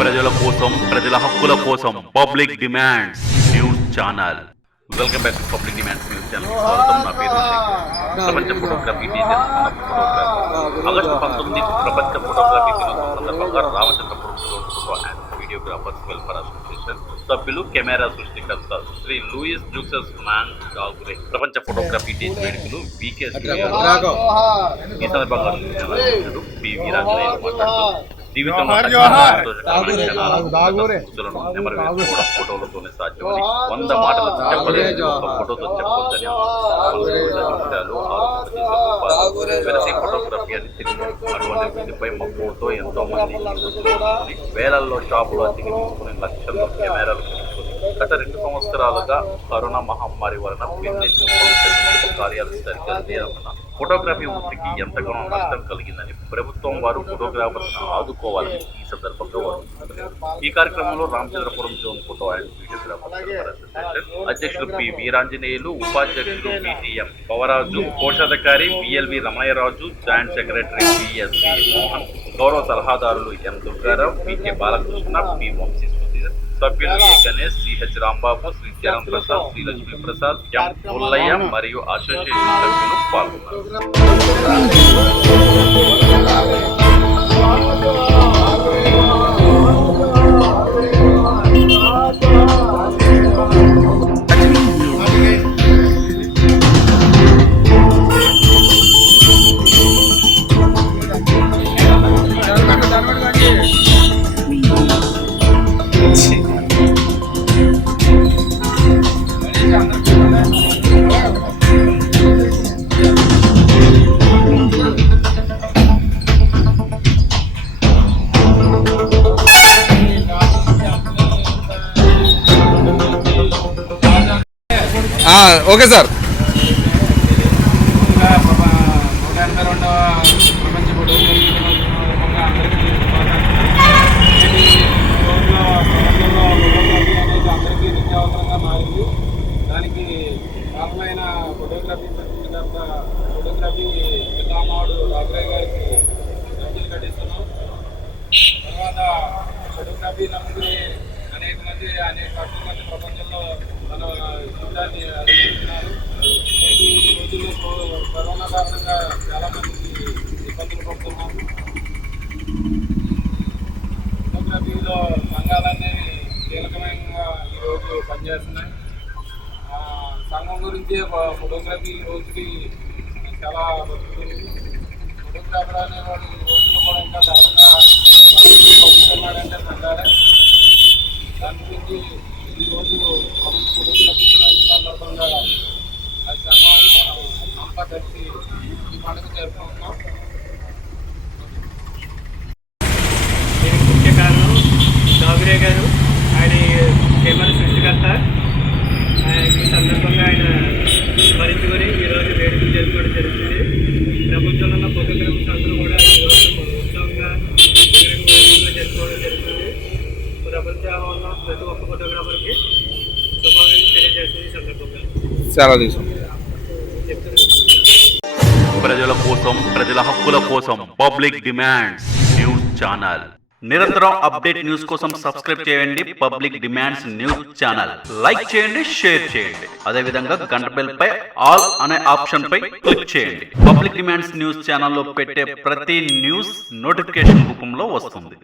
ప్రజల కోసం, ప్రజల హక్కుల కోసం public demands news channel. Welcome back to public demands news channel. స్వాగతం. నా పేరు ప్రపంచ ఫోటోగ్రఫీ టీచర్. ఆగస్టు 19 ప్రపంచ ఫోటోగ్రఫీ దినోత్సవం సందర్భంగా Ramachandrapuram photo and videographers welfare association సభ్యులు, కెమెరా సృష్టికర్త శ్రీ లూయిస్ జూక్సెస్ మ్యాన్ గాగురే ప్రపంచ ఫోటోగ్రఫీ డే వేడుకలు వీకే ఈ సందర్భంగా పి వీరాంజనేయులు మాట్లాడుతూ జీవితంలో ఫోటోలతోనే సాధ్యమని, 100 మాటలతో చెప్పలేదు, ఒక ఫోటోతో చెప్పొద్దని ఫోటోగ్రఫీ అని తెలియదు. అటువంటి వీటిపై మక్కువతో ఎంతో మంది వేలల్లో షాపులు అతికి తీసుకుని లక్షల్లో కెమెరాలు గత 2 సంవత్సరాలుగా కరోనా మహమ్మారి వలన కార్యాలు సరిగ్గా లేదన్న ఫోటోగ్రఫీ వృత్తికి ఎంతగానో నష్టం కలిగిందని ప్రభుత్వం వారు ఫోటోగ్రాఫర్స్ ఆదుకోవాలని ఈ సందర్భంగా వారు ఈ కార్యక్రమంలో Ramachandrapuram zone photo and videographers association అధ్యక్షులు పి వీరాంజనేయులు, ఉపాధ్యక్షులు పిటిఎం పవరాజు, కోశాధికారి BLV Ramanayyaraju, joint secretary BSV Mohan, గౌరవ సలహాదారులు M Durgarao, PK Balakrishna, P Vamsi, సభ్యులు A Ganesh, CH Rambabu, Sri Charan Prasad, Sri Lakshmi Prasad, M Pullaiah మరియు అసోసియేషన్ సభ్యులు పాల్గొన్నారు. Okay sir. 182వ ప్రపంచ ఫోటోగ్రఫీ దినోత్సవంగా అందరికీ ప్రపంచంలో ఫోటోగ్రఫీ అనేది అందరికీ నిత్యావసరంగా మారింది. దానికి కారణమైన ఫోటోగ్రఫీ సృష్టికర్త ఫోటోగ్రఫీ పితామహుడు రాఘరయ్య గారికి సంఖ్యలు కట్టిస్తున్నాం. తర్వాత ఫోటోగ్రఫీ నమ్ముకుని అనేక లక్షల మంది ప్రపంచంలో మన జీవితాన్ని అధిగమిస్తున్నారు. ఈ రోజుల్లో కరోనా కారణంగా చాలామందికి ఇబ్బందులు పడుతున్నాం. ఫోటోగ్రఫీలో సంఘాలనేవి కీలకమైన ఈరోజు పనిచేస్తున్నాయి. సంఘం గురించి ఫోటోగ్రఫీ ఈ రోజుకి చాలా బతుకుతుంది. ఫోటోగ్రాఫర్ అనేవాడు ఈ రోజుల్లో కూడా ఇంకా దారుణంగా బతుకుతున్నాడంటే సంఘాలే. దాని గురించి ఈరోజు ఫోటోగ్రఫీ సందర్భంగా అంతా కలిసి ఈ పండుగ జరుపుకుంటున్నాం. దీనికి ముఖ్య కారణం గాగురే గారు. ఆయన కెమెరా సృష్టికర్త. ఈ సందర్భంగా ఆయన స్మరించుకొని ఈరోజు వేడుకలు జరుపుకోవడం జరుగుతుంది. ప్రపంచంలో ఉన్న ఫోటోగ్రాఫర్స్ అందరూ కూడా ఈరోజు ఉత్సవంగా జరుపుకోవడం జరుగుతుంది. ప్రపంచంలో ఉన్న ప్రతి ఒక్క ఫోటోగ్రాఫర్కి శుభాకాంక్షలు తెలియజేస్తుంది. ఈ సందర్భంగా చాలా దిశ ప్రజల కోసం, ప్రజల హక్కుల కోసం పబ్లిక్ డిమాండ్స్ న్యూస్ ఛానల్. నిరంతరం అప్డేట్ న్యూస్ కోసం సబ్స్క్రైబ్ చేయండి public demands news channel. Like చేయండి, షేర్ చేయండి. అదేవిధంగా గంట బెల్ పై ఆల్ అనే ఆప్షన్ పై క్లిక్ చేయండి. పబ్లిక్ డిమాండ్స్ న్యూస్ ఛానల్లో పెట్టే ప్రతి న్యూస్ నోటిఫికేషన్ రూపంలో వస్తుంది.